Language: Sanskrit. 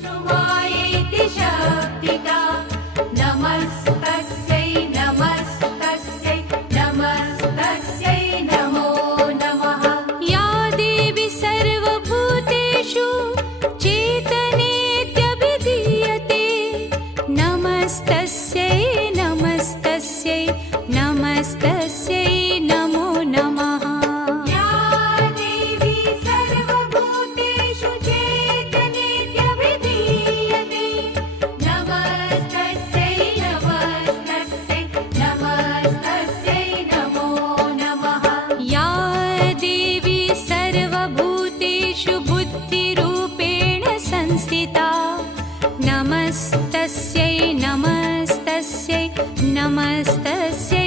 विष्णुमायेति शक्तिदा नमस्तस्यै नमस्तस्यै नमस्तस्यै नमो नमः। या देवी सर्वभूतेषु चेतनेत्यभिधीयते नमस्तस्यै नमस्तस्यै नमस्तस्यै नमो नमः। या देवी सर्वभूतेषु चेतनेत्यभिधीयते नमस्तस्यै नमस्तस्यै नमस्तस्यै नमो नमः। या देवी सर्वभूतेषु बुद्धिरूपेण संस्थिता नमस्तस्यै नमस्तस्यै नमस्तस्यै